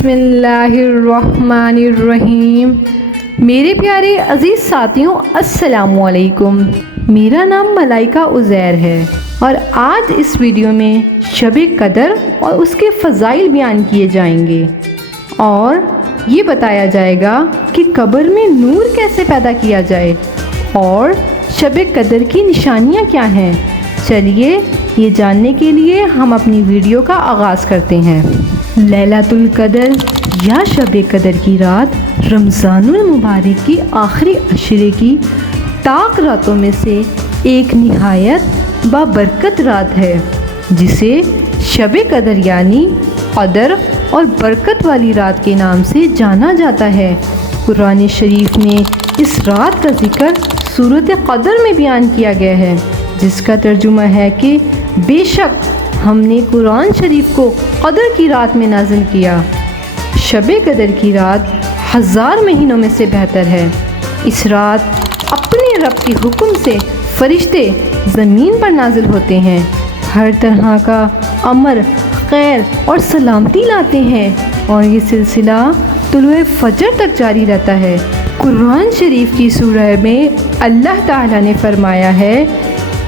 بسم اللہ الرحمن الرحیم۔ میرے پیارے عزیز ساتھیوں، السلام علیکم۔ میرا نام ملائکہ عزیر ہے اور آج اس ویڈیو میں شب قدر اور اس کے فضائل بیان کیے جائیں گے اور یہ بتایا جائے گا کہ قبر میں نور کیسے پیدا کیا جائے اور شب قدر کی نشانیاں کیا ہیں۔ چلیے یہ جاننے کے لیے ہم اپنی ویڈیو کا آغاز کرتے ہیں۔ لیلۃ القدر یا شب قدر کی رات رمضان المبارک کی آخری عشرے کی طاق راتوں میں سے ایک نہایت بابرکت رات ہے، جسے شب قدر یعنی قدر اور برکت والی رات کے نام سے جانا جاتا ہے۔ قرآن شریف میں اس رات کا ذکر سورۃ قدر میں بیان کیا گیا ہے، جس کا ترجمہ ہے کہ بے شک ہم نے قرآن شریف کو قدر کی رات میں نازل کیا۔ شب قدر کی رات 1000 مہینوں میں سے بہتر ہے۔ اس رات اپنے رب کے حکم سے فرشتے زمین پر نازل ہوتے ہیں، ہر طرح کا امر، خیر اور سلامتی لاتے ہیں اور یہ سلسلہ طلوع فجر تک جاری رہتا ہے۔ قرآن شریف کی سورہ میں اللہ تعالیٰ نے فرمایا ہے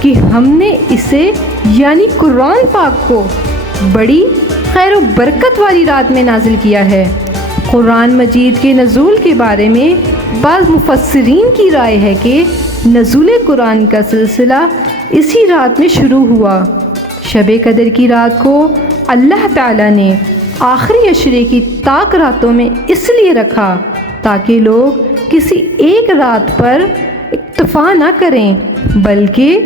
کہ ہم نے اسے یعنی قرآن پاک کو بڑی خیر و برکت والی رات میں نازل کیا ہے۔ قرآن مجید کے نزول کے بارے میں بعض مفسرین کی رائے ہے کہ نزول قرآن کا سلسلہ اسی رات میں شروع ہوا۔ شب قدر کی رات کو اللہ تعالیٰ نے آخری عشرے کی طاق راتوں میں اس لیے رکھا تاکہ لوگ کسی ایک رات پر اکتفا نہ کریں بلکہ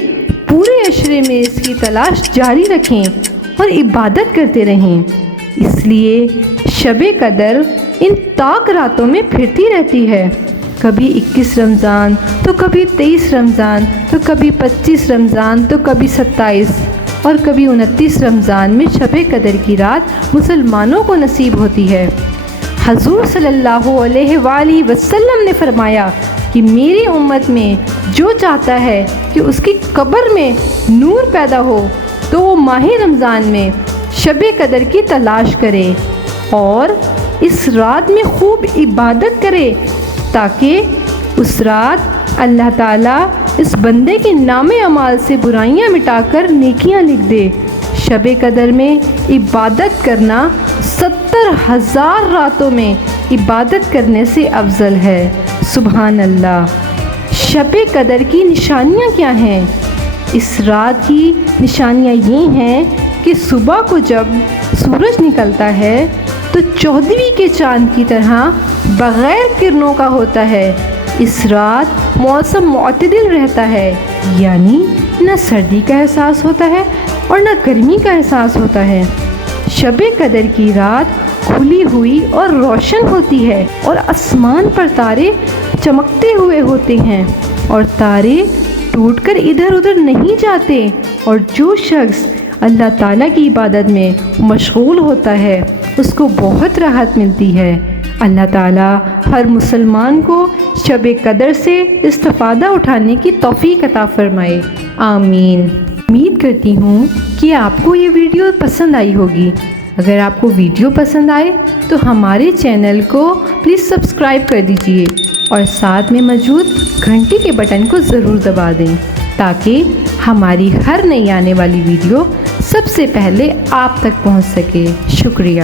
پورے عشرے میں اس کی تلاش جاری رکھیں اور عبادت کرتے رہیں۔ اس لیے شب قدر ان طاق راتوں میں پھرتی رہتی ہے، کبھی 21 رمضان تو کبھی 23 رمضان تو کبھی 25 رمضان تو کبھی 27 اور کبھی 29 رمضان میں شب قدر کی رات مسلمانوں کو نصیب ہوتی ہے۔ حضور صلی اللہ علیہ وآلہ وسلم نے فرمایا کہ میری امت میں جو چاہتا ہے کہ اس کی قبر میں نور پیدا ہو تو وہ ماہ رمضان میں شب قدر کی تلاش کرے اور اس رات میں خوب عبادت کرے تاکہ اس رات اللہ تعالیٰ اس بندے کے نام اعمال سے برائیاں مٹا کر نیکیاں لکھ دے۔ شب قدر میں عبادت کرنا 70,000 راتوں میں عبادت کرنے سے افضل ہے۔ سبحان اللہ۔ شب قدر کی نشانیاں کیا ہیں؟ اس رات کی نشانیاں یہ ہیں کہ صبح کو جب سورج نکلتا ہے تو 14ویں کے چاند کی طرح بغیر کرنوں کا ہوتا ہے۔ اس رات موسم معتدل رہتا ہے، یعنی نہ سردی کا احساس ہوتا ہے اور نہ گرمی کا احساس ہوتا ہے۔ شب قدر کی رات کھلی ہوئی اور روشن ہوتی ہے اور آسمان پر تارے چمکتے ہوئے ہوتے ہیں اور تارے ٹوٹ کر ادھر ادھر نہیں جاتے، اور جو شخص اللہ تعالیٰ کی عبادت میں مشغول ہوتا ہے اس کو بہت راحت ملتی ہے۔ اللہ تعالیٰ ہر مسلمان کو شب قدر سے استفادہ اٹھانے کی توفیق عطا فرمائے، آمین۔ امید کرتی ہوں کہ آپ کو یہ ویڈیو پسند آئی ہوگی۔ اگر آپ کو ویڈیو پسند آئے تو ہمارے چینل کو پلیز سبسکرائب کر دیجئے اور ساتھ میں موجود گھنٹی کے بٹن کو ضرور دبا دیں تاکہ ہماری ہر نئی آنے والی ویڈیو سب سے پہلے آپ تک پہنچ سکے۔ شکریہ۔